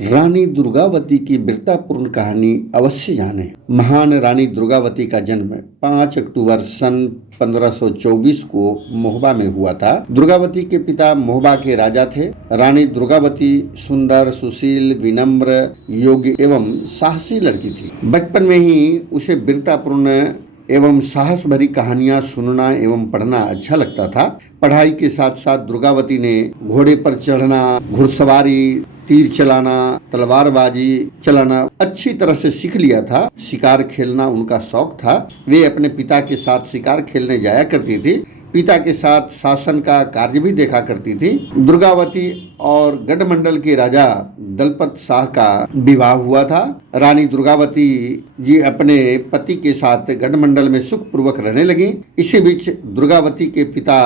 रानी दुर्गावती की वीरतापूर्ण कहानी अवश्य जानें। महान रानी दुर्गावती का जन्म 5 अक्टूबर सन 1524 को मोहबा में हुआ था। दुर्गावती के पिता मोहबा के राजा थे। रानी दुर्गावती सुंदर, सुशील, विनम्र, योग्य एवं साहसी लड़की थी। बचपन में ही उसे वीरतापूर्ण एवं साहस भरी कहानियां सुनना एवं पढ़ना अच्छा लगता था। पढ़ाई के साथ साथ दुर्गावती ने घोड़े पर चढ़ना, घुड़सवारी, तीर चलाना, तलवारबाजी चलाना अच्छी तरह से सीख लिया था। शिकार खेलना उनका शौक था। वे अपने पिता के साथ शिकार खेलने जाया करती थी। पिता के साथ शासन का कार्य भी देखा करती थी। दुर्गावती और गढ़मंडल के राजा दलपत शाह का विवाह हुआ था। रानी दुर्गावती जी अपने पति के साथ गढ़मंडल में सुखपूर्वक रहने लगी। इसी बीच दुर्गावती के पिता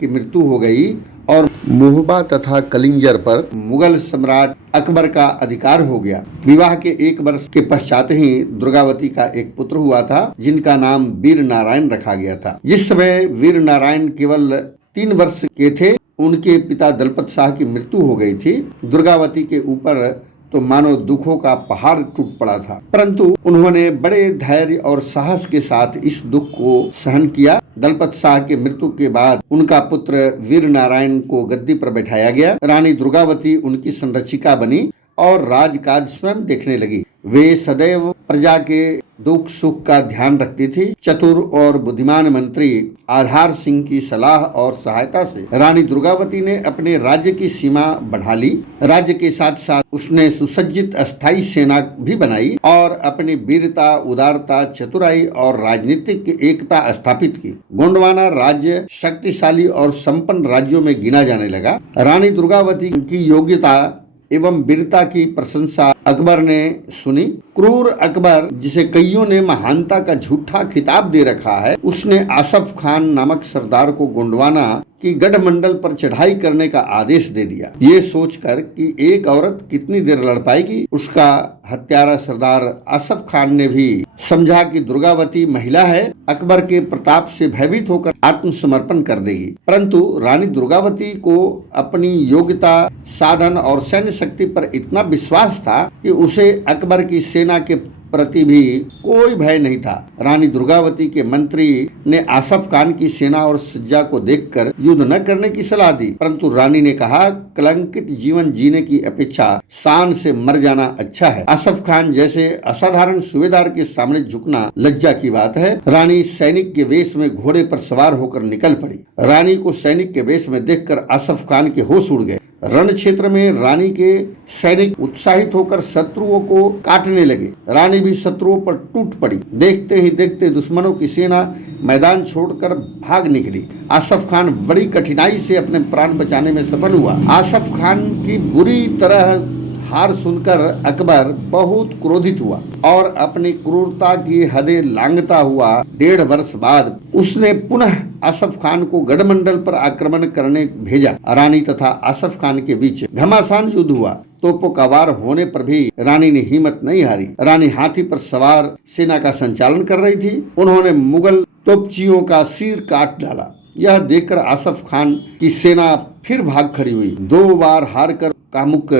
की मृत्यु हो गई और मोहबा तथा कलिंजर पर मुगल सम्राट अकबर का अधिकार हो गया। विवाह के 1 वर्ष के पश्चात ही दुर्गावती का एक पुत्र हुआ था, जिनका नाम वीर नारायण रखा गया था। जिस समय वीर नारायण केवल 3 वर्ष के थे, उनके पिता दलपत शाह की मृत्यु हो गई थी। दुर्गावती के ऊपर तो मानो दुखों का पहाड़ टूट पड़ा था, परंतु उन्होंने बड़े धैर्य और साहस के साथ इस दुख को सहन किया। दलपत शाह के मृत्यु के बाद उनका पुत्र वीर नारायण को गद्दी पर बैठाया गया। रानी दुर्गावती उनकी संरक्षिका बनी और राजकाज स्वयं देखने लगी। वे सदैव प्रजा के दुख सुख का ध्यान रखती थी। चतुर और बुद्धिमान मंत्री आधार सिंह की सलाह और सहायता से रानी दुर्गावती ने अपने राज्य की सीमा बढ़ा ली। राज्य के साथ साथ उसने सुसज्जित अस्थायी सेना भी बनाई और अपनी वीरता, उदारता, चतुराई और राजनीतिक एकता स्थापित की। गोंडवाना राज्य शक्तिशाली और संपन्न राज्यों में गिना जाने लगा। रानी दुर्गावती की योग्यता एवं वीरता की प्रशंसा अकबर ने सुनी। क्रूर अकबर, जिसे कईयों ने महानता का झूठा खिताब दे रखा है, उसने आसफ खान नामक सरदार को गोंडवाना की गढ़मंडल पर चढ़ाई करने का आदेश दे दिया। ये सोचकर कि एक औरत कितनी देर लड़ पाएगी, उसका हत्यारा सरदार आसफ खान ने भी समझा कि दुर्गावती महिला है, अकबर के प्रताप से भयभीत होकर आत्मसमर्पण कर देगी। परंतु रानी दुर्गावती को अपनी योग्यता, साधन और सैन्य शक्ति पर इतना विश्वास था कि उसे अकबर की सेना के प्रति भी कोई भय नहीं था। रानी दुर्गावती के मंत्री ने आसफ खान की सेना और सज्जा को देखकर युद्ध न करने की सलाह दी, परंतु रानी ने कहा, कलंकित जीवन जीने की अपेक्षा शान से मर जाना अच्छा है। आसफ खान जैसे असाधारण सूबेदार के सामने झुकना लज्जा की बात है। रानी सैनिक के वेश में घोड़े पर सवार होकर निकल पड़ी। रानी को सैनिक के वेश में देखकर आसफ खान के होश उड़ गए। रण क्षेत्र में रानी के सैनिक उत्साहित होकर शत्रुओं को काटने लगे। रानी भी शत्रुओं पर टूट पड़ी। देखते ही देखते दुश्मनों की सेना मैदान छोड़कर भाग निकली। आसफ खान बड़ी कठिनाई से अपने प्राण बचाने में सफल हुआ। आसफ खान की बुरी तरह हार सुनकर अकबर बहुत क्रोधित हुआ और अपनी क्रूरता की हदें लांघता हुआ 1.5 वर्ष बाद उसने पुनः आसफ खान को गढ़मंडल पर आक्रमण करने भेजा। रानी तथा आसफ खान के बीच घमासान युद्ध हुआ। तोपों का वार होने पर भी रानी ने हिम्मत नहीं हारी। रानी हाथी पर सवार सेना का संचालन कर रही थी। उन्होंने मुगल तोपचियों का सिर काट डाला। यह देखकर आसफ खान की सेना फिर भाग खड़ी हुई। 2 बार हारकर कामुक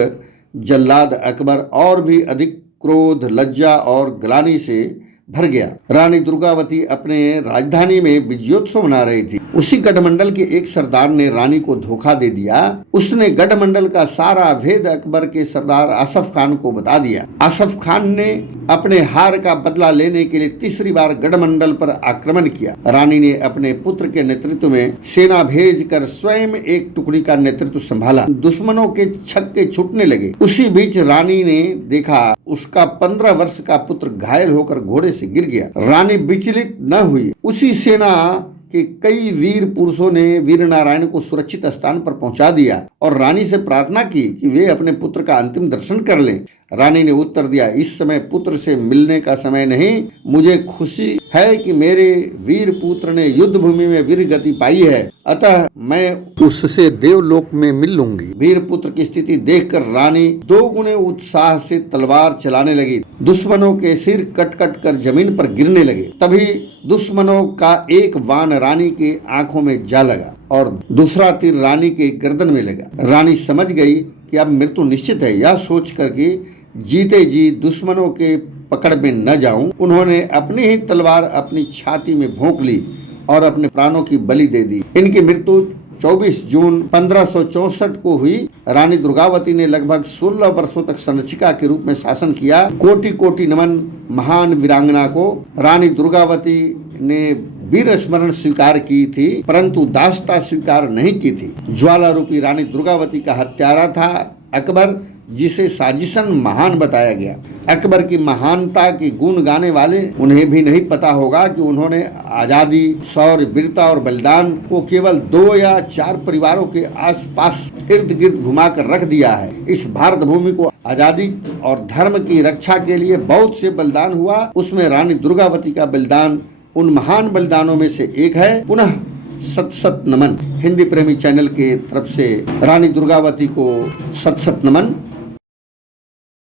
जल्लाद अकबर और भी अधिक क्रोध, लज्जा और ग्लानि से भर गया। रानी दुर्गावती अपने राजधानी में विजयोत्सव मना रही थी। उसी गढ़मंडल के एक सरदार ने रानी को धोखा दे दिया। उसने गढ़मंडल का सारा भेद अकबर के सरदार आसफ खान को बता दिया। आसफ खान ने अपने हार का बदला लेने के लिए तीसरी बार गढ़मंडल पर आक्रमण किया। रानी ने अपने पुत्र के नेतृत्व में सेना भेजकर स्वयं एक टुकड़ी का नेतृत्व संभाला। दुश्मनों के छक्के छूटने लगे। उसी बीच रानी ने देखा उसका 15 वर्ष का पुत्र घायल होकर घोड़े से गिर गया। रानी विचलित न हुई। उसी सेना के कई वीर पुरुषों ने वीर नारायण को सुरक्षित स्थान पर पहुंचा दिया और रानी से प्रार्थना की कि वे अपने पुत्र का अंतिम दर्शन कर लें। रानी ने उत्तर दिया, इस समय पुत्र से मिलने का समय नहीं। मुझे खुशी है कि मेरे वीर पुत्र ने युद्ध भूमि में वीर गति पाई है, अतः मैं उससे देवलोक में मिल लूंगी। वीर पुत्र की स्थिति देखकर रानी 2 गुने उत्साह से तलवार चलाने लगी। दुश्मनों के सिर कट कट कर जमीन पर गिरने लगे। तभी दुश्मनों का एक बाण रानी के आंखों में जा लगा और दूसरा तीर रानी के गर्दन में लगा। रानी समझ गई कि अब मृत्यु निश्चित है, यह सोच करके जीते जी दुश्मनों के पकड़ में न जाऊं, उन्होंने अपनी ही तलवार अपनी छाती में भोंक ली और अपने प्राणों की बलि दे दी। इनकी मृत्यु 24 जून 1564 को हुई। रानी दुर्गावती ने लगभग 16 वर्षों तक संरक्षिका के रूप में शासन किया। कोटि कोटि नमन महान वीरांगना को। रानी दुर्गावती ने वीर स्मरण स्वीकार की थी, परंतु दासता स्वीकार नहीं की थी। ज्वाला रूपी रानी दुर्गावती का हत्यारा था अकबर, जिसे साजिशन महान बताया गया। अकबर की महानता के गुण गाने वाले उन्हें भी नहीं पता होगा कि उन्होंने आजादी, शौर्य, वीरता और बलिदान को केवल 2 या 4 परिवारों के आसपास इर्द गिर्द घुमा कर रख दिया है। इस भारत भूमि को आजादी और धर्म की रक्षा के लिए बहुत से बलिदान हुआ, उसमें रानी दुर्गावती का बलिदान उन महान बलिदानों में से एक है। पुनः सत सत नमन। हिंदी प्रेमी चैनल के तरफ से रानी दुर्गावती को सत सत नमन।